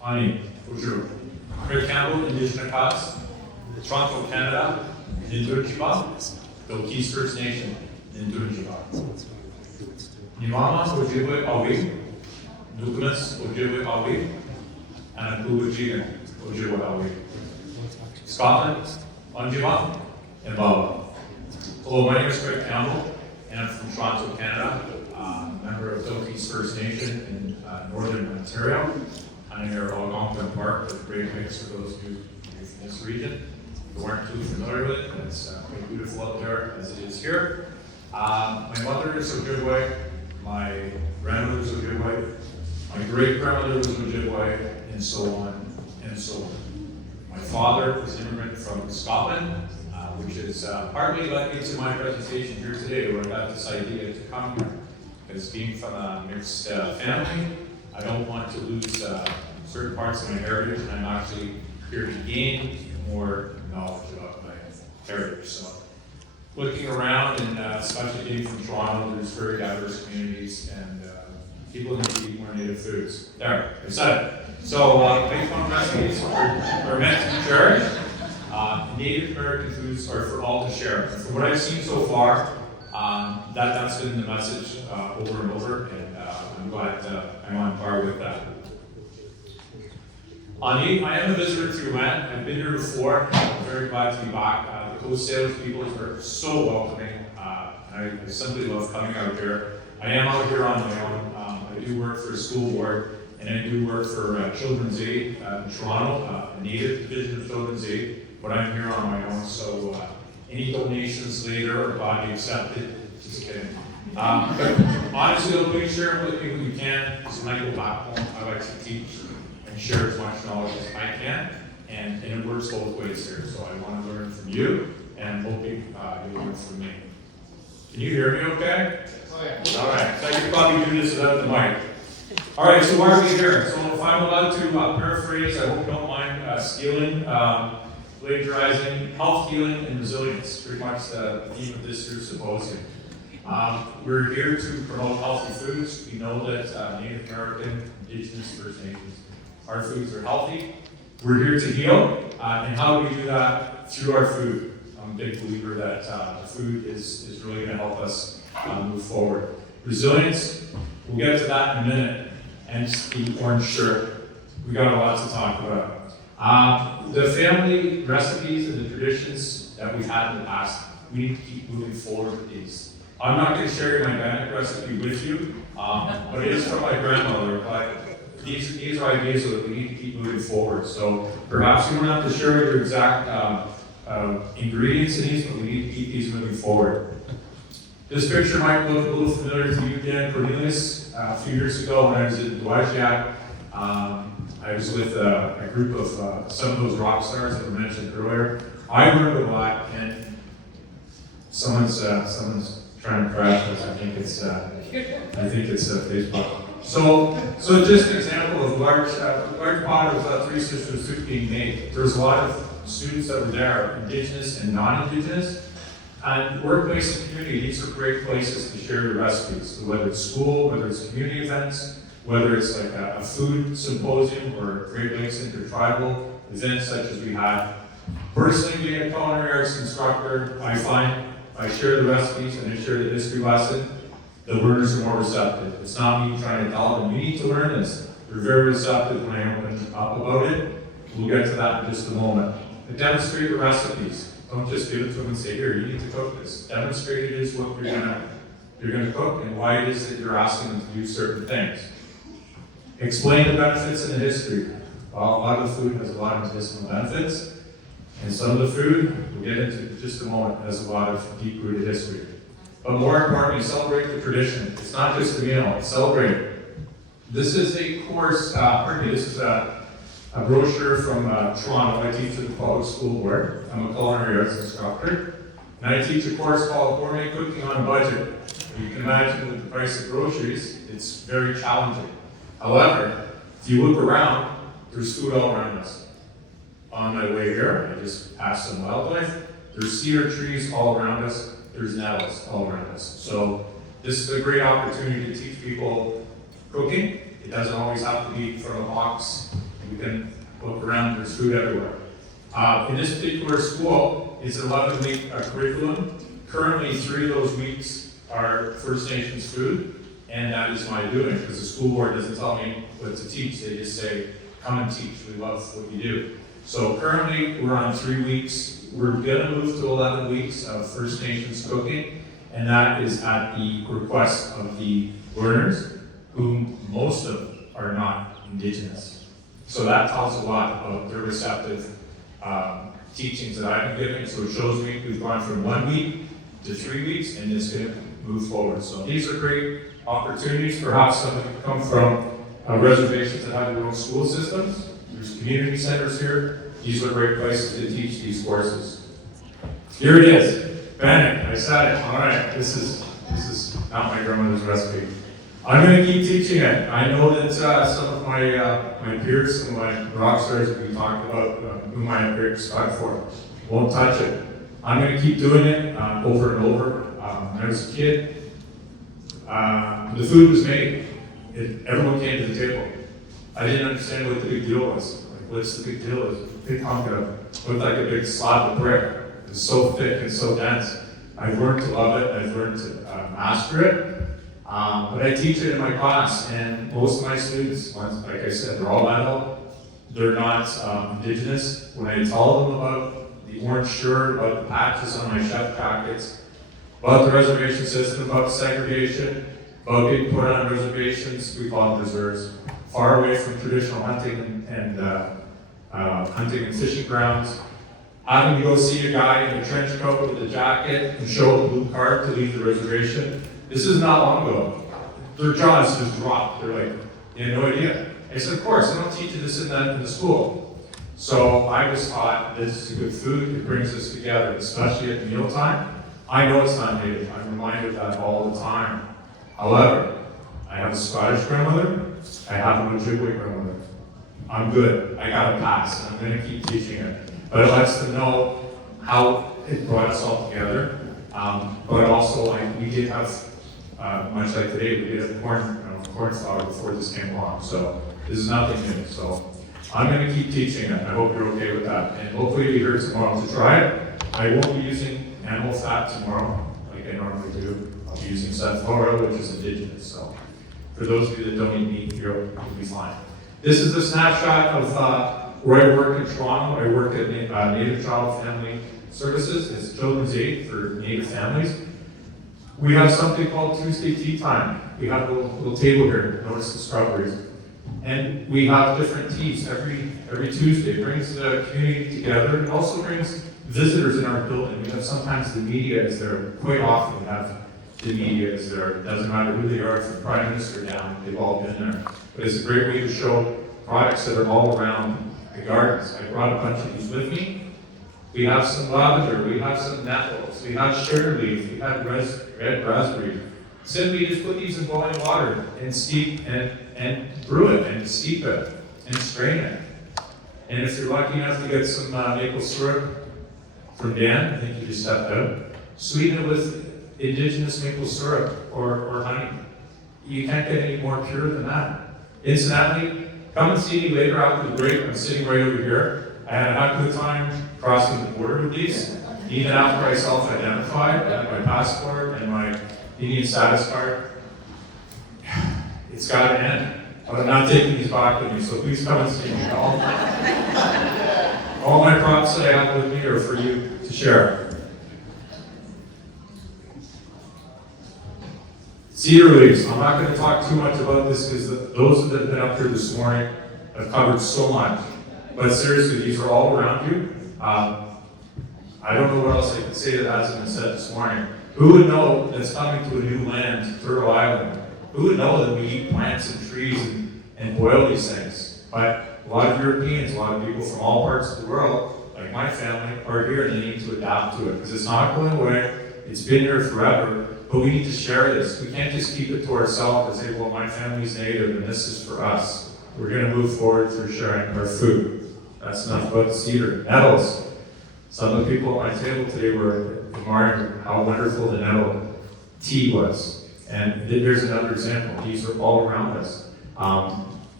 Ani, Ojibwe. Craig Campbell, Indigenous, Toronto, Canada, Wǝtë Øbʔaltxws First Nation, Wǝtë Nimama, Ojibwe, Nukumas, Ojibwe, and Ojibwe. Scotland, Ojibwe, and Baba. Hello, my name is Craig Campbell, and I'm from Toronto, Canada, member of Wǝtë Øbʔaltxws First Nation in Northern Ontario. I'm near Algonquin Park, the Great Lakes for those of you from this region who aren't too familiar with it. It's quite beautiful up there as it is here. My mother is Ojibwe, my grandmother is Ojibwe, my great-grandmother was Ojibwe, and so on and so on. My father was an immigrant from Scotland, which has partly led me to my presentation here today, where I got this idea to come here. Because being from a mixed family, I don't want to lose certain parts of my heritage, and I'm actually here to gain more knowledge about my heritage. So, looking around, and especially being from Toronto, there's very diverse communities, and people need to eat more native foods. There, I said it. So, Big recipes are meant to be cherished. Native American foods are for all to share. And from what I've seen so far, that's been the message over and over, and I'm glad I'm on par with that. I am a visitor to Rwanda. I've been here before. I'm very glad to be back. The Coast Salish people are so welcoming, and I simply love coming out here. I am out here on my own. I do work for a school board, and I do work for Children's Aid in Toronto, a native division of Children's Aid, but I'm here on my own, so any donations later are gladly accepted. Just kidding. But honestly, please share with people you can, because when I go back home, I like to teach and share as much knowledge as I can, and it works both ways here. So I want to learn from you, and hoping you'll learn from me. Can you hear me okay? Oh, yeah. All right, so I could probably do this without the mic. All right, so why are we here? So if I'm allowed to paraphrase, I hope you don't mind stealing, plagiarizing, health, healing, and resilience, pretty much the theme of this year's symposium. We're here to promote healthy foods. We know that Native American, Indigenous, First Nations, our foods are healthy. We're here to heal, and how do we do that? Through our food. I'm a big believer that the food is really going to help us move forward. Resilience, we'll get to that in a minute, and the orange shirt. We got a lot to talk about. The family recipes and the traditions that we've had in the past, we need to keep moving forward with these. I'm not going to share my organic recipe with you, but it is from my grandmother. But these are ideas that we need to keep moving forward. So perhaps you don't have to share your exact ingredients in these, but we need to keep these moving forward. This picture might look a little familiar to you, Dan Cornelius. A few years ago when I was in Wǝtë I was with a group of some of those rock stars that were mentioned earlier. I learned a lot, and someone's trying to crash this. I think it's Facebook. So just an example of large pot of Three Sisters soup being made. There was a lot of students that were there, Indigenous and non-Indigenous. And workplace and community, these are great places to share your recipes. So whether it's school, whether it's community events, whether it's like a food symposium or Great Lakes intertribal events such as we had. Personally, being a culinary arts instructor, I find if I share the recipes and I share the history lesson, the learners are more receptive. It's not me trying to tell them, you need to learn this. They're very receptive when I open up about it. We'll get to that in just a moment. But demonstrate the recipes. Don't just give it to them and say, here, you need to cook this. Demonstrate it is what you're gonna cook and why it is that you're asking them to do certain things. Explain the benefits and the history. Well, a lot of the food has a lot of medicinal benefits, and some of the food, we'll get into in just a moment, has a lot of deep-rooted history. But more importantly, celebrate the tradition. It's not just a meal, it's celebrate it. This is a course, this is a brochure from Toronto. I teach at the public school board. I'm a culinary arts instructor. And I teach a course called Gourmet Cooking on a Budget. You can imagine with the price of groceries, it's very challenging. However, if you look around, there's food all around us. On my way here, I just passed some wildlife. There's cedar trees all around us. There's nettles all around us. So this is a great opportunity to teach people cooking. It doesn't always have to be from a box You can look around, there's food everywhere. In this particular school, it's an 11-week curriculum. Currently, 3 of those weeks are First Nations food, and that is my doing, because the school board doesn't tell me what to teach. They just say, come and teach, we love what you do. So currently, we're on 3 weeks. We're gonna move to 11 weeks of First Nations cooking, and that is at the request of the learners, whom most of them are not Indigenous. So that tells a lot about their receptive teachings that I've been giving. So it shows me we've gone from 1 week to 3 weeks, and it's gonna move forward. So these are great opportunities. Perhaps some of you come from reservations that have their own school systems. There's community centers here. These are great places to teach these courses. Here it is. Bannock, I said it. All right, this is not my grandmother's recipe. I'm going to keep teaching it. I know that some of my peers, some of my rock stars that we talked about, whom I have great respect for, won't touch it. I'm going to keep doing it over and over. When I was a kid, the food was made. Everyone came to the table. I didn't understand what the big deal was. Like, what's the big deal? It was a big hunk of, looked like a big slab of brick. It was so thick and so dense. I've learned to love it. I've learned to master it. But I teach it in my class, and most of my students, like I said, they're all adult. They're not Indigenous. When I tell them about the orange shirt, about the patches on my chef jackets, about the reservation system, about segregation, about being put on reservations, we call them reserves, far away from traditional hunting and hunting and fishing grounds. Having to go see a guy in a trench coat with a jacket and show a blue card to leave the reservation. This is not long ago. Their jaws just dropped. They're like, you had no idea. I said, of course, I don't teach you this in the school. So I was taught this is good food. It brings us together, especially at mealtime. I know it's not native. I'm reminded of that all the time. However, I have a Scottish grandmother. I have an Ojibwe grandmother. I'm good. I got a pass, and I'm going to keep teaching it. But it lets them know how it brought us all together. But also, we did have, much like today, we did have corn flour before this came along. So this is nothing new. So I'm going to keep teaching it. I hope you're okay with that. And hopefully you'll be here tomorrow to try it. I won't be using animal fat tomorrow, like I normally do. I'll be using sunflower oil, which is Indigenous. So for those of you that don't eat meat, you'll be fine. This is a snapshot of where I work in Toronto. I work at Native Child Family Services. It's children's aid for Native families. We have something called Tuesday Tea Time. We have a little table here. Notice the strawberries. And we have different teas every Tuesday. It brings the community together. It also brings visitors in our building. We have sometimes the media is there. Quite often we have the media is there. It doesn't matter who they are, if the Prime Minister down, they've all been there. But it's a great way to show products that are all around the gardens. I brought a bunch of these with me. We have some lavender, we have some nettles, we have sugar leaf, we have red raspberry. Simply just put these in boiling water and steep and brew it and steep it and strain it. And if you're lucky enough to get some maple syrup from Dan, I think you just stepped out, sweeten it with Indigenous maple syrup or honey. You can't get any more pure than that. Incidentally, come and see me later after the break. I'm sitting right over here. I had a good time crossing the border with these. Even after I self-identified, I had my passport and my Indian status card. It's got to end. But I'm not taking these back with me, so please come and see me. All my props that I have with me are for you to share. Cedar leaves. I'm not going to talk too much about this because those that have been up here this morning have covered so much. But seriously, these are all around you. I don't know what else I could say that hasn't been said this morning. Who would know that's coming to a new land, Turtle Island? Who would know that we eat plants and trees and boil these things? But a lot of Europeans, a lot of people from all parts of the world, like my family, are here and they need to adapt to it because it's not going away. It's been here forever. But we need to share this. We can't just keep it to ourselves and say, well, my family's native and this is for us. We're going to move forward through sharing our food. That's enough about the cedar. Nettles. Some of the people at my table today were admiring how wonderful the nettle tea was. And there's another example. These are all around us.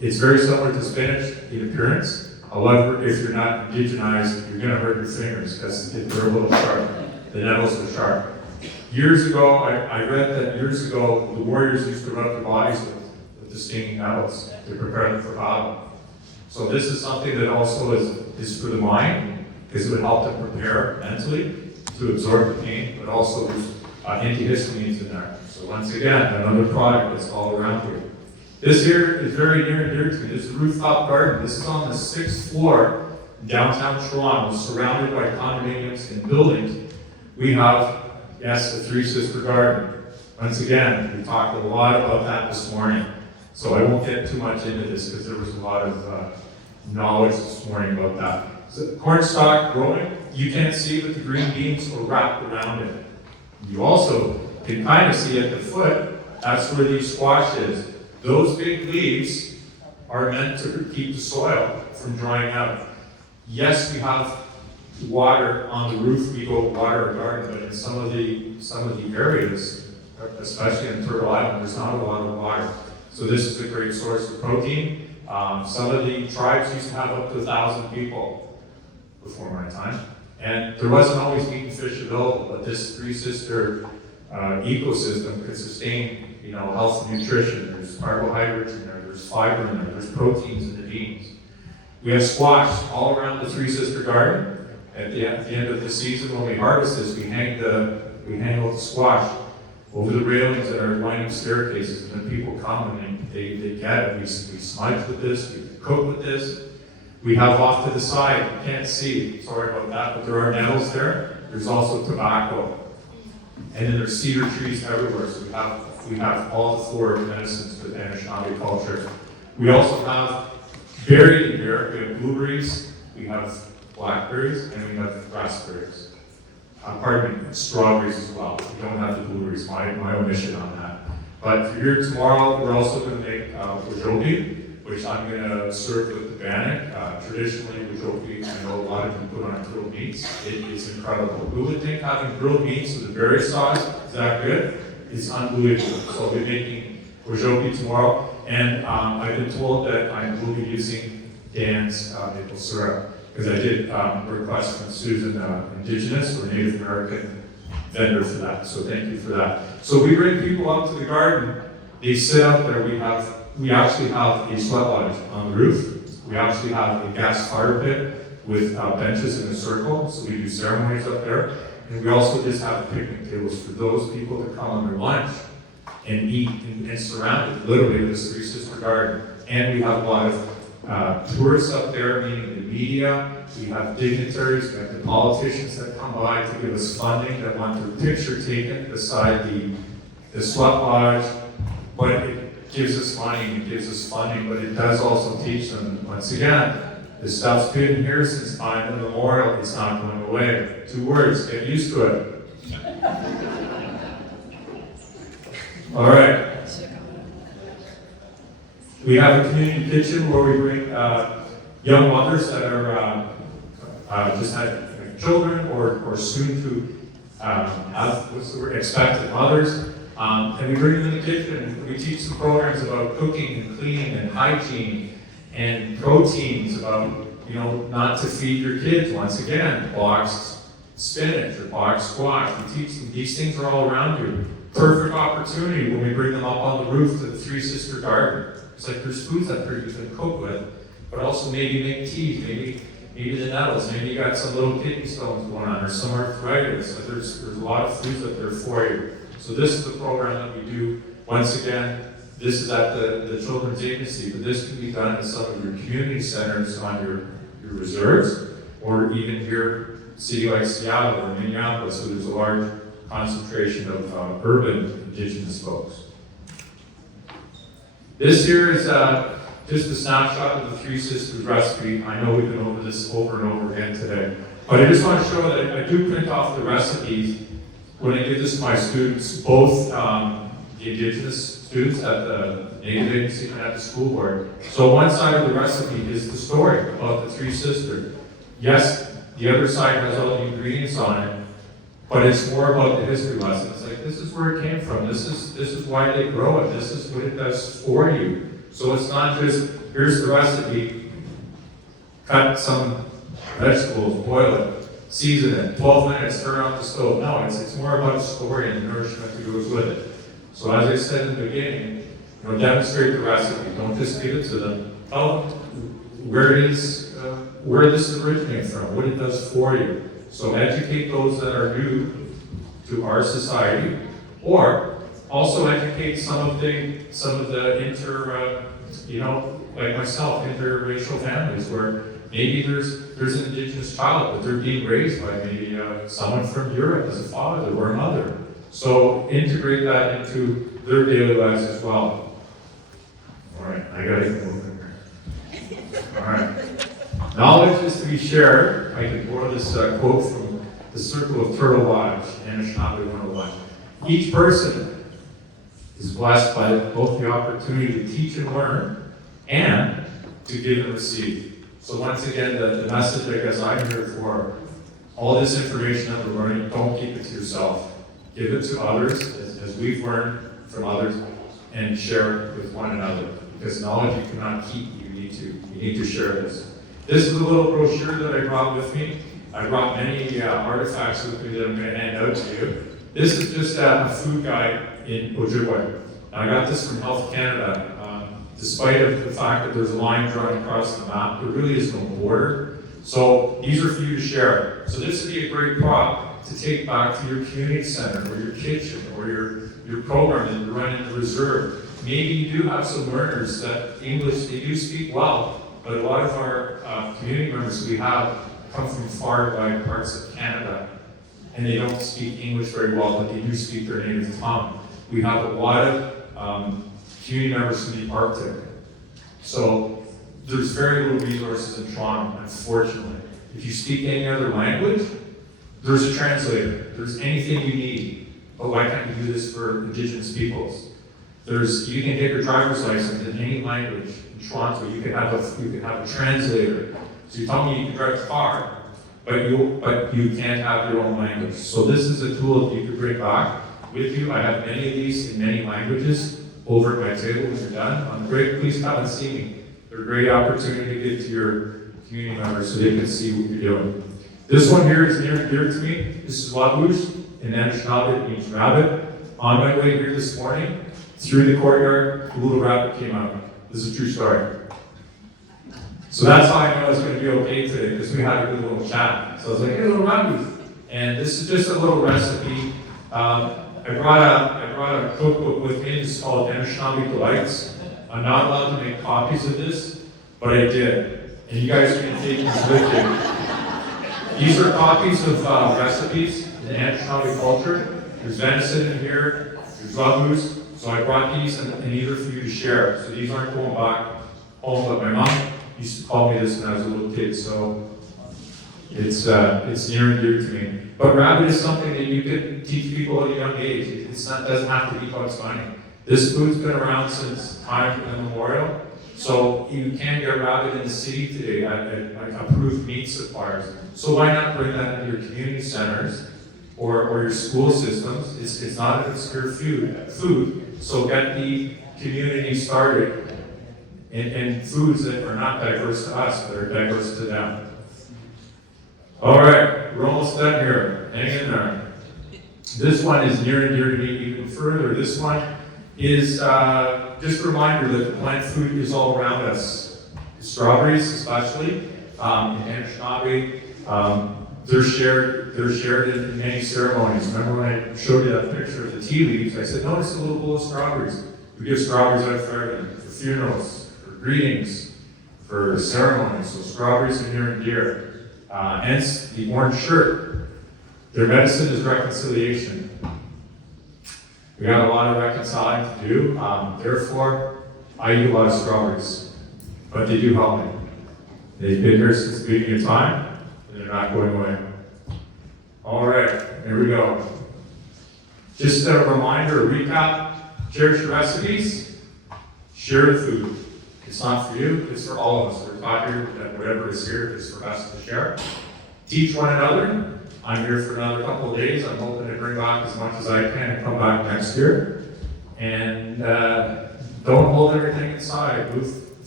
It's very similar to spinach in appearance. However, if you're not indigenized, you're going to hurt your fingers because they're a little sharp. The nettles are sharp. Years ago, I read that years ago, the warriors used to rub their bodies with the stinging nettles to prepare them for battle. So this is something that also is for the mind, because it would help them prepare mentally to absorb the pain, but also there's antihistamines in there. So once again, another product that's all around here. This here is very near and dear to me. This is a rooftop garden. This is on the 6th floor in downtown Toronto, surrounded by condominiums and buildings. We have, yes, the Three Sister Garden. Once again, we talked a lot about that this morning. So I won't get too much into this because there was a lot of knowledge this morning about that. So corn stalk growing, you can't see, but the green beans are wrapped around it. You also can kind of see at the foot, that's where the squash is. Those big leaves are meant to keep the soil from drying out. Yes, we have water on the roof, we go water our garden, but in some of the areas, especially in Turtle Island, there's not a lot of water. So this is a great source of protein. Some of the tribes used to have up to 1,000 people before my time. And there wasn't always meat and fish available, but this Three Sister ecosystem could sustain, health and nutrition. There's carbohydrates in there, there's fiber in there, there's proteins in the beans. We have squash all around the Three Sister Garden. At the end of the season, when we harvest this, we hang all the squash over the railings that are lining staircases, and then people come and they get it. We smudge with this, we cook with this. We have off to the side, you can't see, sorry about that, but there are nettles there. There's also tobacco. And then there's cedar trees everywhere, so we have all the flora medicines for the Anishinaabe culture. We also have, buried in here, we have blueberries, we have blackberries, and we have raspberries. Strawberries as well. We don't have the blueberries, my omission on that. But for here tomorrow, we're also going to make wǝťupʔaltxʊ, which I'm going to serve with the bannock. Traditionally, wǝťupʔaltxʊ, I know a lot of them put on grilled meats. It is incredible. Who would think having grilled meats with a berry sauce is that good? It's unbelievable. So I'll be making wǝťupʔaltxʊ tomorrow. And I've been told that I will be using Dan's maple syrup, because I did request from Susan, Indigenous or Native American vendor for that. So thank you for that. So we bring people out to the garden. They sit out there. We actually have a sweat lodge on the roof. We actually have a gas fire pit with benches in a circle. So we do ceremonies up there. And we also just have picnic tables for those people that come on their lunch and eat and surrounded literally this Three Sister Garden. And we have a lot of tourists up there, meaning the media. We have dignitaries, we have the politicians that come by to give us funding, that want their picture taken beside the sweat lodge. But it gives us money, it gives us funding, but it does also teach them, once again, this stuff's been here since time immemorial, it's not going away. 2 words, get used to it. All right. We have a community kitchen where we bring young mothers that are just had children or soon to have expected mothers, and we bring them in the kitchen and we teach them programs about cooking and cleaning and hygiene and proteins, about not to feed your kids once again boxed spinach or boxed squash. We teach them these things are all around you. Perfect opportunity when we bring them up on the roof to the Three Sister Garden. It's like there's foods up there you can cook with, but also maybe make teas, maybe the nettles, maybe you got some little kidney stones going on, or some arthritis. Like there's a lot of foods up there for you. So this is the program that we do. Once again, this is at the Children's Agency, but this can be done at some of your community centers on your reserves, or even here, city like Seattle or Minneapolis, where there's a large concentration of urban Indigenous folks. This here is just a snapshot of the Three Sisters recipe. I know we've been over this over and over again today, but I just want to show that I do print off the recipes when I give this to my students, both the Indigenous students at the Native Agency and at the school board. So one side of the recipe is the story about the Three Sisters. Yes, the other side has all the ingredients on it, but it's more about the history lesson. It's like, this is where it came from. This is why they grow it. This is what it does for you. So it's not just here's the recipe. Cut some vegetables, boil it, season it, 12 minutes, turn off the stove. No, it's more about a story and the nourishment that goes with it. So as I said in the beginning, demonstrate the recipe. Don't just give it to them. Tell them where this originates from, what it does for you. So educate those that are new to our society, or also educate some of the like myself, interracial families where maybe there's an Indigenous child, but they're being raised by maybe someone from Europe as a father or a mother. So integrate that into their daily lives as well. All right, I gotta get moving here. All right. Knowledge is to be shared. I can borrow this quote from the Circle of Turtle Watch, Anishinaabe 101. Each person is blessed by both the opportunity to teach and learn and to give and receive. So once again, the message I guess I'm here for, all this information that we're learning, don't keep it to yourself. Give it to others, as we've learned from others, and share it with one another. Because knowledge you cannot keep, you need to share this. This is a little brochure that I brought with me. I brought many artifacts with me that I'm going to hand out to you. This is just a food guide in Ojibwe. I got this from Health Canada. Despite of the fact that there's a line drawn across the map, there really is no border. So these are for you to share. So this would be a great prop to take back to your community center or your kitchen or your program that you run in the reserve. Maybe you do have some learners that English, they do speak well, but a lot of our community members we have come from far parts of Canada, and they don't speak English very well, but they do speak their native tongue. We have a lot of community members from the Arctic. So there's very little resources in Toronto, unfortunately. If you speak any other language, there's a translator. There's anything you need. But why can't you do this for Indigenous peoples? You can get your driver's license in any language in Toronto. You can have a translator. So you tell me you can drive a car, but you can't have your own language. So this is a tool that you can bring back with you. I have many of these in many languages over at my table when you're done. On the break, please come and see me. They're a great opportunity to get to your community members so they can see what you're doing. This one here is near and dear to me. This is wǝጡ in Anishinaabe, it means rabbit. On my way here this morning, through the courtyard, a little rabbit came out. This is a true story. So that's how I know it's going to be okay today, because we had a good little chat. So I was like, hey, little rabbit. And this is just a little recipe. I brought a cookbook with me. It's called Anishinaabe Delights. I'm not allowed to make copies of this, but I did. And you guys can take these with you. These are copies of recipes in the Anishinaabe culture. There's venison in here. There's wǝጡ. So I brought these, and these are for you to share. So these aren't going back home, but my mom used to call me this when I was a little kid. So it's near and dear to me. But rabbit is something that you can teach people at a young age. It doesn't have to be Bugs Bunny. This food's been around since time immemorial. So you can get rabbit in the city today at approved meat suppliers. So why not bring that into your community centers or your school systems? It's not an obscure food. So get the community started in foods that are not diverse to us, but are diverse to them. All right, we're almost done here. Hang in there. This one is near and dear to me even further. This one is just a reminder that the plant food is all around us. Strawberries, especially, in Anishinaabe, they're shared in many ceremonies. Remember when I showed you that picture of the tea leaves? I said, notice a little bowl of strawberries. We give strawberries out for everything, for funerals, for greetings, for ceremonies. So strawberries are near and dear. Hence the orange shirt. Their medicine is reconciliation. We got a lot of reconciling to do. Therefore, I eat a lot of strawberries, but they do help me. They've been here since the beginning of time, and they're not going away. All right, here we go. Just a reminder, a recap. Cherish your recipes. Share the food. It's not for you, it's for all of us. We're taught here that whatever is here is for us to share. Teach one another. I'm here for another couple of days. I'm hoping to bring back as much as I can and come back next year. And don't hold everything inside. Move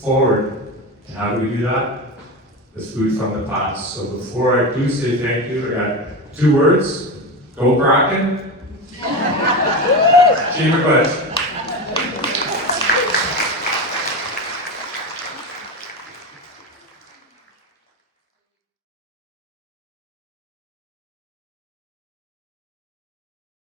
forward. And how do we do that? With food from the past. So before I do say thank you, I got 2 words. Go Kraken. Chamber Pledge.